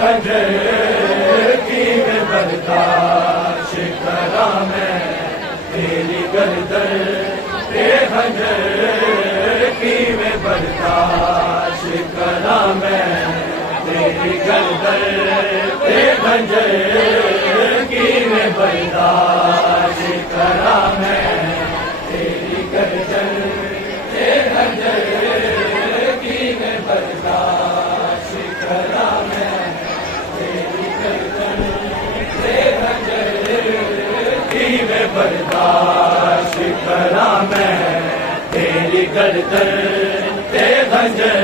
खंजर की मैं बर्दाश्त करा मैं तेरी गर्दन के खंजर की मैं बर्दाश्त करा मैं तेरी गर्दन के खंजर की मैं बर्दाश्त करा मैं तेरी गर्दन के खंजर की मैं बर्दाश्त करा मैं तेरी गर्दन के खंजर की मैं बर्दाश्त करा मैं तेरी गर्दन के खंजर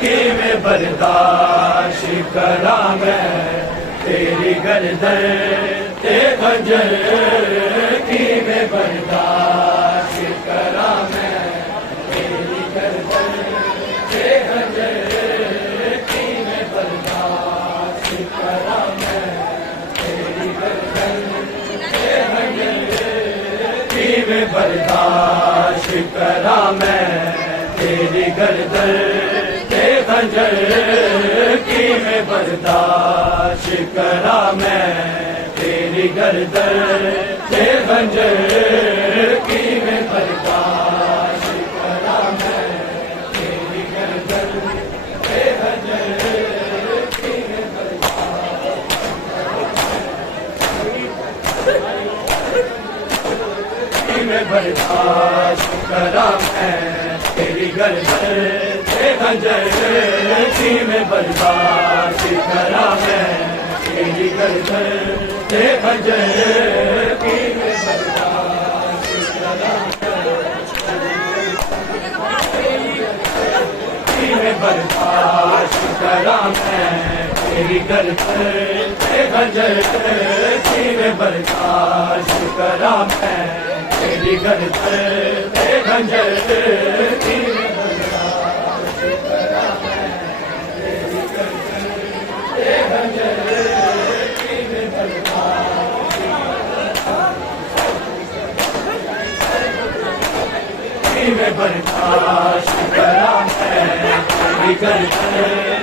की मैं बर्दाश्त करा मैं तेरी गर्दन के खंजर की मैं बर्दाश्त करा मैं तेरी गर्दन के खंजर की मैं बर्दाश्त करा मैं तेरी गर्दन के खंजर की मैं बर्दाश्त करा मैं तेरी गर्दन के खंजर की मैं बर्दाश्त करा मैं तेरी गर्दन के खंजर की मैं बर्दाश्त करा मैं तेरी गर्दन के खंजर की मैं बर्दाश्त करा मैं तेरी गर्दन के खंजर की मैं बर्दाश्त करा मैं तेरी गर्दन के खंजर की मैं बर्दाश्त करा मैं बर्दाश्त करा मैं तेरी गर्दन के खंजर की मैं बर्दाश्त करा मैं तेरी गर्दन के खंजर की मैं बर्दाश्त करा मैं तेरी गर्दन के खंजर की मैं बर्दाश्त करा मैं तेरी गर्दन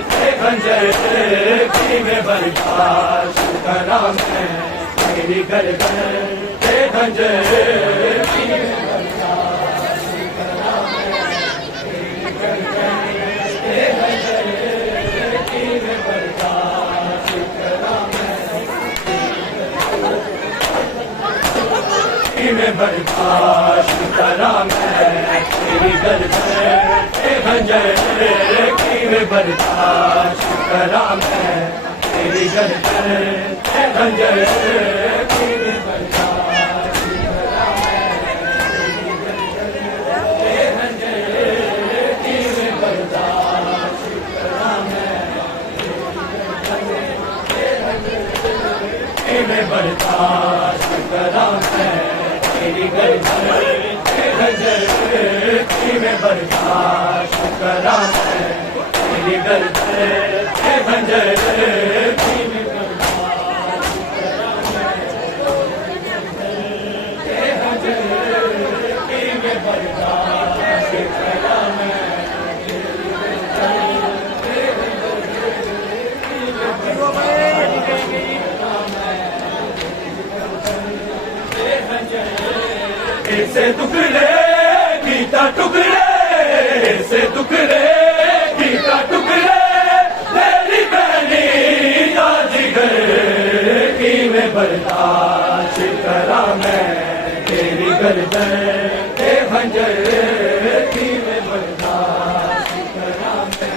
के खंजर की मैं बर्दाश्त करा मैं तेरी गर्दन के खंजर की मैं बर्दाश्त करा मैं तेरी गर्दन के खंजर की मैं बर्दाश्त करा मैं मैं बर्दाश्त करा मैं तेरी गर्दन के खंजर की मैं बर्दाश्त करा मैं तेरी गर्दन के खंजर की मैं बर्दाश्त करा मैं तेरी गर्दन के खंजर की मैं बर्दाश्त करा मैं मैं बर्दाश्त करा मैं तेरी गर्दन के खंजर की मैं बर्दाश्त करा मैं तेरी गर्दन के खंजर की मैं बर्दाश्त करा मैं के खंजर की मैं बर्दाश्त करा मैं से टुकड़े गीता टुकड़े से टुकड़े गीता टुकड़े तेरी बहनी जिगर की मैं बर्दाश्त करा मैं तेरी गर्दन के खंजर की मैं बर्दाश्त करा मैं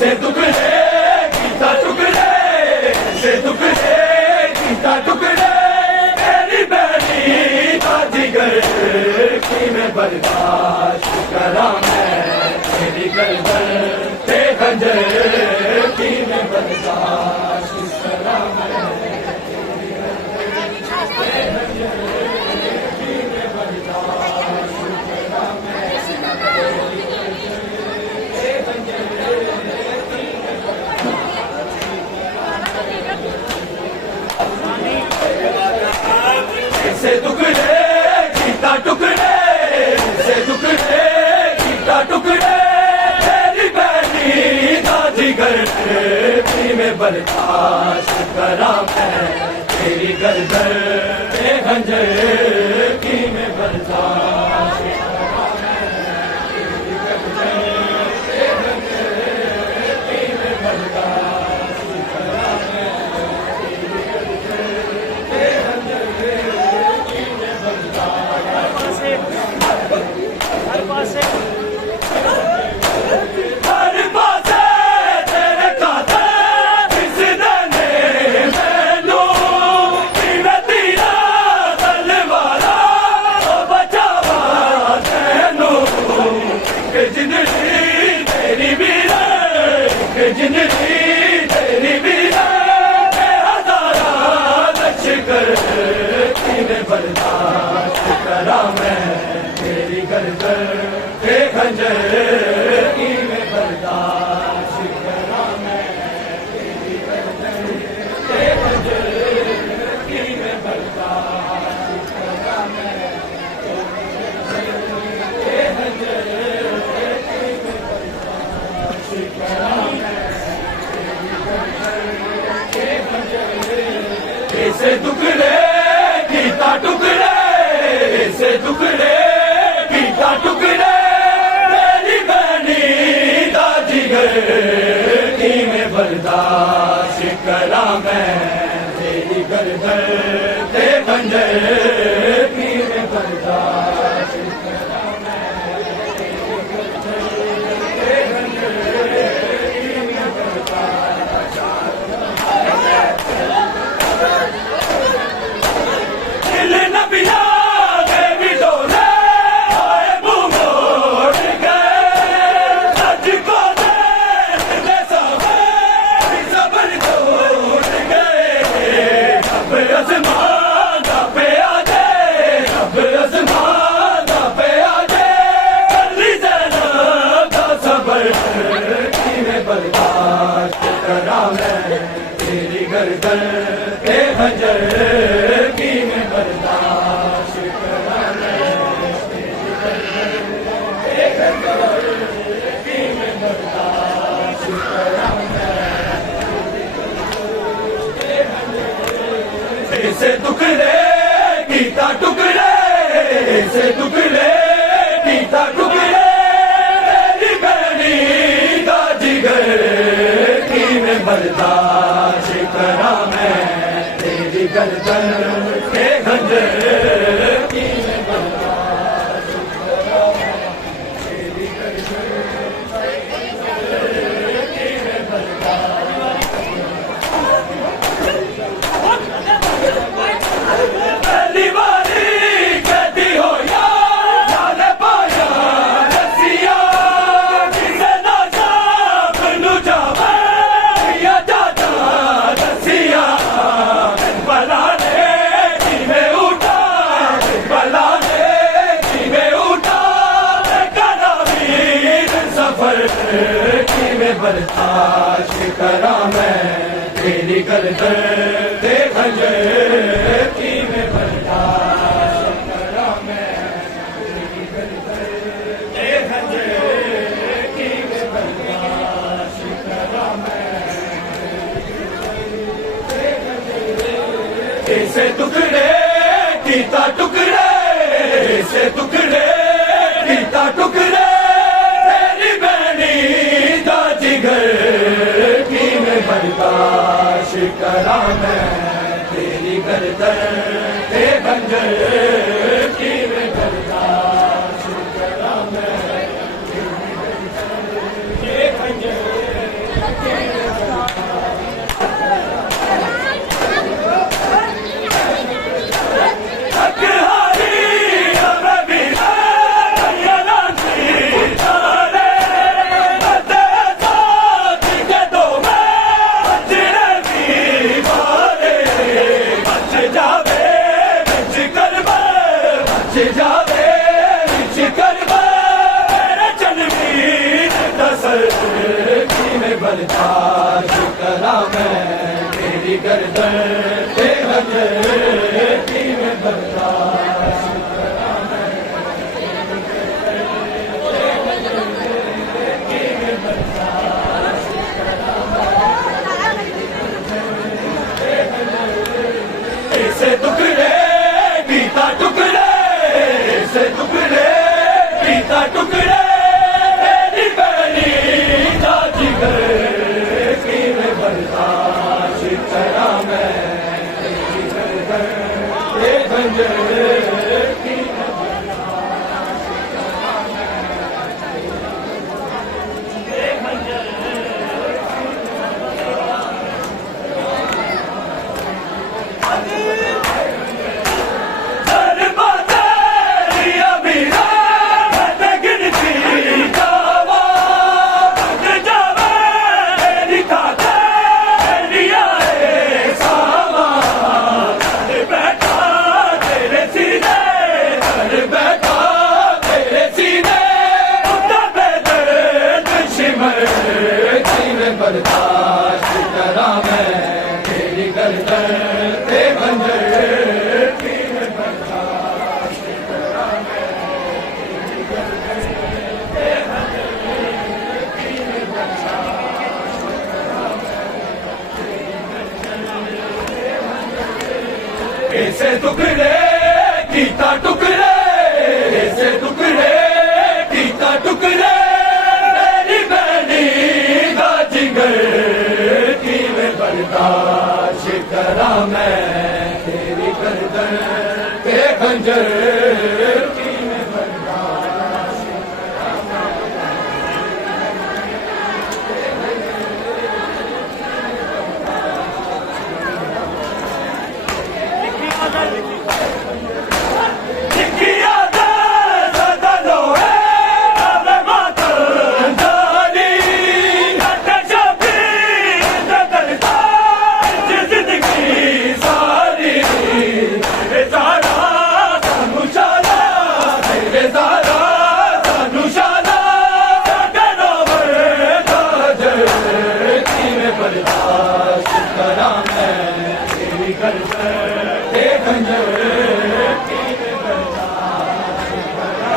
से टुकड़े गीता टुकड़े से से टुकड़े कीता टुकड़े से टुकड़े कीता टुकड़े तेरी बहनी दा जिगर में बर्दाश्त करा मैं तेरी गर्दन पे खंजर की मैं बर्दाश्त करा मैं तेरी गर्दन पे खंजर की मैं बर्दाश्त करा मैं तेरी गर्दन पे खंजर की मैं बर्दाश्त हर पासे जिंदगी तेरी बिना हजारा लश्कर की मैं बर्दाश्त करा मैं तेरी गर्दन पे खंजर की मैं बर्दाश्त करा मैं तेरी गर्दन पे खंजर की मैं बर्दाश्त करा मैं तेरी गर्दन पे खंजर की मैं बर्दाश्त करा से टुकड़े कीता टुकड़े से टुकड़े कीता टुकड़े तेरी बहनी दा जिगर की मैं बर्दाश्त करा मैं तेरी गर्दन ते खंजर की मैं बर्दाश्त करा मैं तेरी गर्दन ते खंजर की मैं बर्दाश्त बर्दाश्त करा मैं तेरी गर्दन पे खंजर की मैं बर्दाश्त करा मैं तेरी गर्दन पे खंजर की मैं बर्दाश्त करा मैं से टुकड़े कीता टुकड़े से टुकड़े कीता टुकड़े तेरी बहनी दा जिगर की मैं बर्दाश्त करा मैं तेरी गर्दन के खंजर की मैं बर्दाश्त करा मैं तेरी गर्दन के खंजर की मैं बर्दाश्त पहली बारी कहती हो यार जाने पाया रसिया जिसे ना सामने जावे या जाता रसिया बला ने जिमे उठा बला ने जिमे उठा करा वीर सफर की मैं बर्दाश्त करा मैं तेरी गर्दन ते खंजर की मैं बर्दाश्त करा मैं तेरी गर्दन ते खंजर की मैं बर्दाश्त करा मैं से टुकड़े कीता टुकड़े से टुकड़े कीता टुकड़े तेरी बहनी दा जिगर की मैं बर्दाश्त करा मैं तेरी गर्दन ते खंजर की मैं बर्दाश्त करा मैं तेरी गर्दन ते खंजर की मैं जावे शिकर मेरे चलवीर दसर की मैं बर्दाश्त करा मैं तेरी गर्दन ते खंजर की मैं बर्दाश्त ऐसे टुकड़े गीता टुकड़े ऐसे टुकड़े गीता टुकड़े मेरी बहनी का जिगर की मैं बर्दाश्त करा मैं तेरी गर्दन ये खंजर की बर्दाश्त करा मैं तेरी गर्दन ते खंजर की मैं बर्दाश्त करा मैं तेरी गर्दन ते खंजर की मैं बर्दाश्त करा मैं ऐसे टुकड़े गीता टुकड़े ऐसे टुकड़े गीता टुकड़े बर्दाश्त करा मैं तेरी गर्दन पे खंजर की मैं बर्दाश्त करा बर्दाश्त करा मैं तेरी गर्दन ते खंजर की मैं बर्दाश्त करा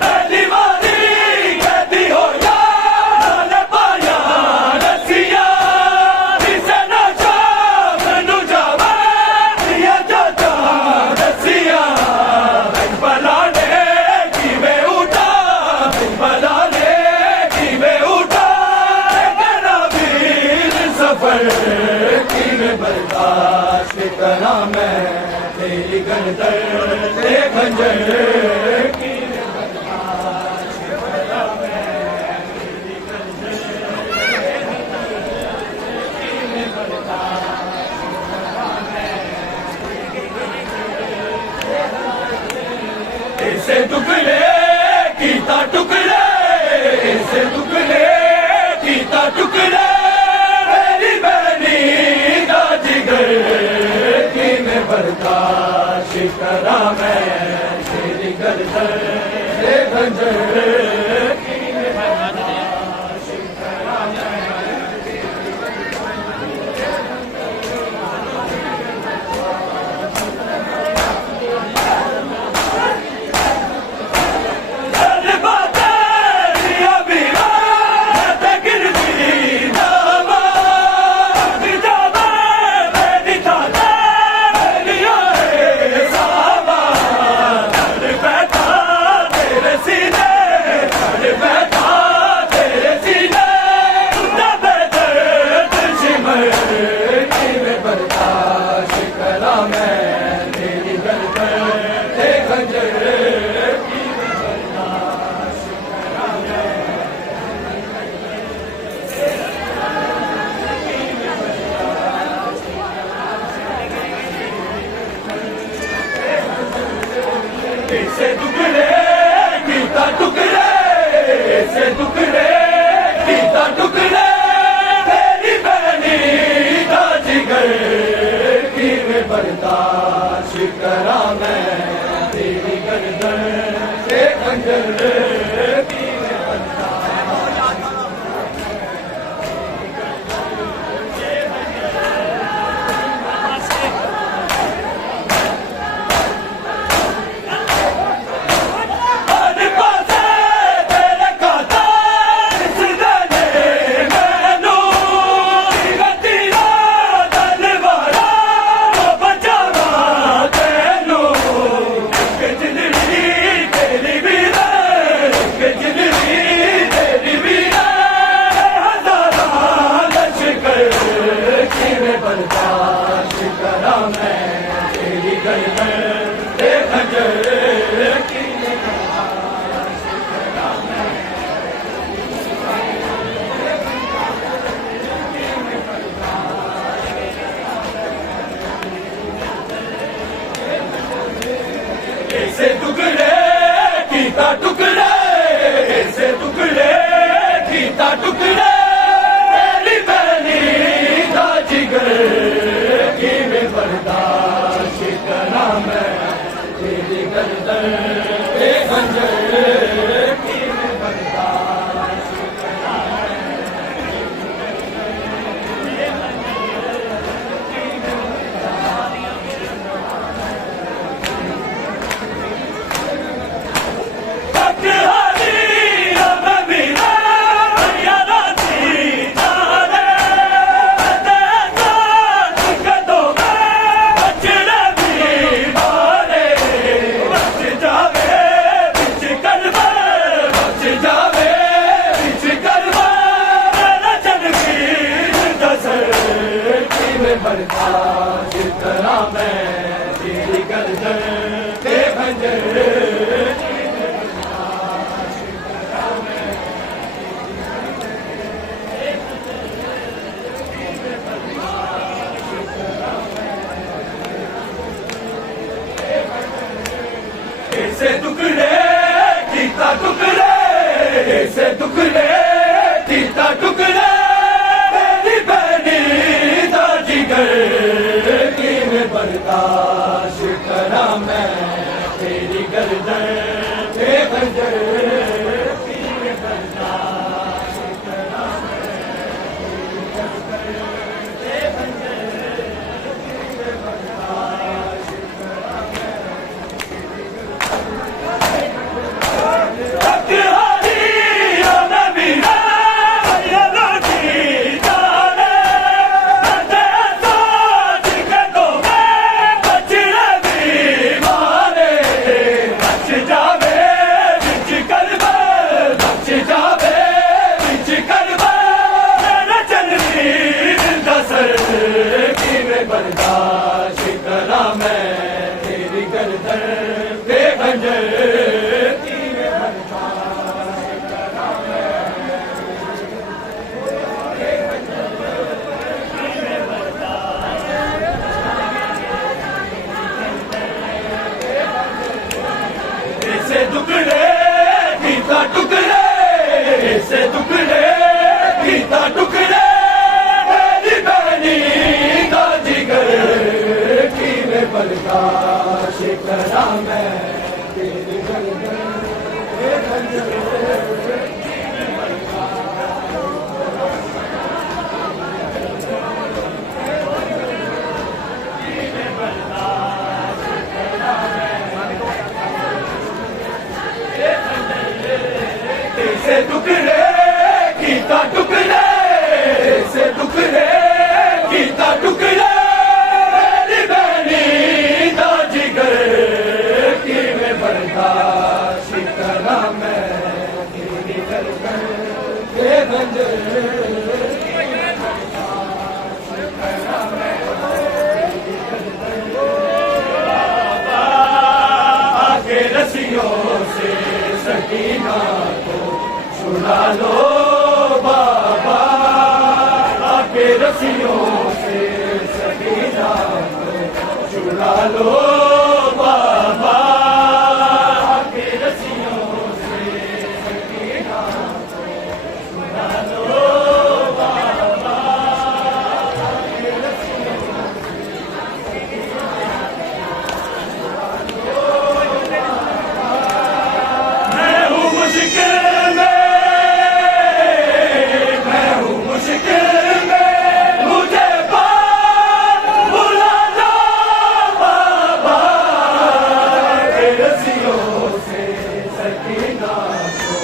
पहली बारी कहती हो यार न पाया रसिया जिसे न जाम नु जावा दिया जाता रसिया बलाने की वे उठा बलाने की वे उठा मेरा वीर सफर की मैं बर्दाश्त करा मैं तेरी गर्दन ते खंजर की मैं बर्दाश्त करा मैं तेरी गर्दन की मैं बर्दाश्त करा मैं ऐसे टुकड़े गीता टुकड़े ऐसे टुकड़े गीता टुकड़े मेरी बहनी का जिगर की मैं बर्दाश्त करा मैं तेरी ऐसे टुकड़े कीता टुकड़े ऐसे टुकड़े कीता टुकड़े मेरी बहनी दा जिगर किवें बर्दाश्त करा मैं तेरी गर्दन ते खंजर किवें बर्दाश्त करा मैं तेरी गर्दन ते खंजर किवें बर्दाश्त करा मैं हक हरी ओ नबी या लगी जाने ते सोच के तो मैं बच रही मारे बच जावे बिच करबल बच जावे बिच करबल मेरा चलनी दसर किवें बर्दाश्त करा मैं तेरी गर्दन ते खंजर किवें बर्दाश्त करा मैं ऐसे टुकड़े कीता टुकड़े ऐसे टुकड़े कीता टुकड़े मेरी बहनी दा जिगर किवें बर्दाश्त करा मैं तेरी गर्दन ते खंजर ऐसे टुकड़े कीता टुकड़े ऐसे टुकड़े कीता टुकड़े मेरी बहनी दा जिगर किवें बर्दाश्त करा मैं तेरी गर्दन ते खंजर आके रस्सियों से सकीना को छुड़ा लो बाबा आके रस्सियों से सकीना को छुड़ा लो बाबा आके रस्सियों से सकीना को छुड़ा लो बाबा आके रस्सियों मैं हूँ मुश्किल में मैं हूँ मुश्किल में मुझे पार बुला लो बाबा के रस्सियों से सकीना को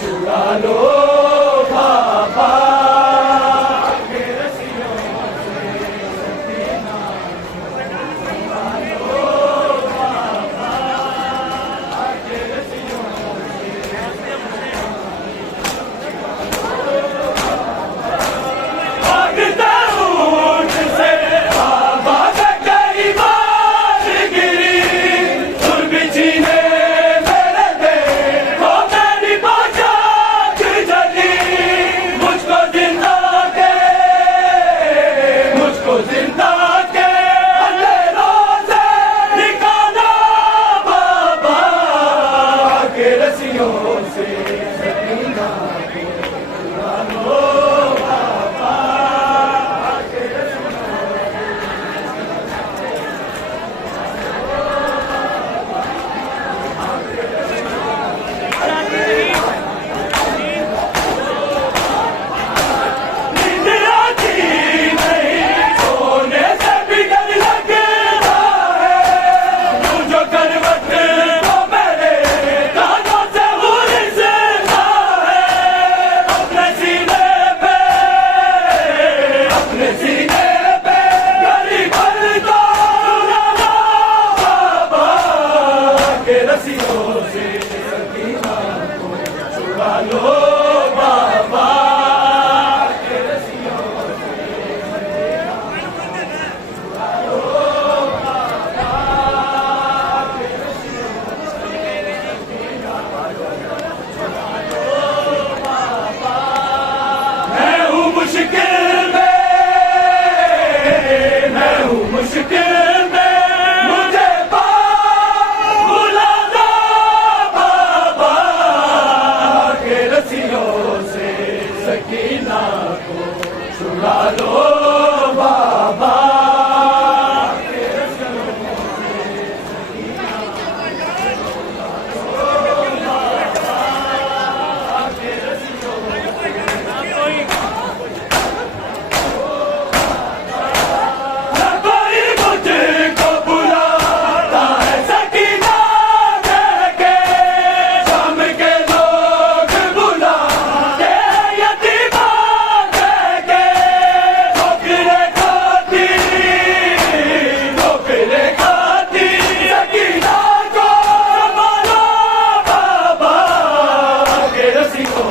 छुड़ा लो बाबा के रस्सियों से सकीना को छुड़ा लो बाबा के रस्सियों भागता ऊंट से बाबा का कई बार गिरी सुर बिछीने मेरे देखो मेरी पोशाक जली मुझको जिंदा के अंधेरों से निकालो बाबा के रस्सियों से सकीना को छुड़ा लो बाबा के नींद आती नहीं सोने से भी डर लगता है तू जो करवट तो मेरे कानों से उलझता है अपने सीने पे गली भर दो बाबा के रस्सियों से सकीना को छुड़ा लो बाबा के रस्सियों मैं हूँ मुश्किल में मुझे पार बुला दो रसियों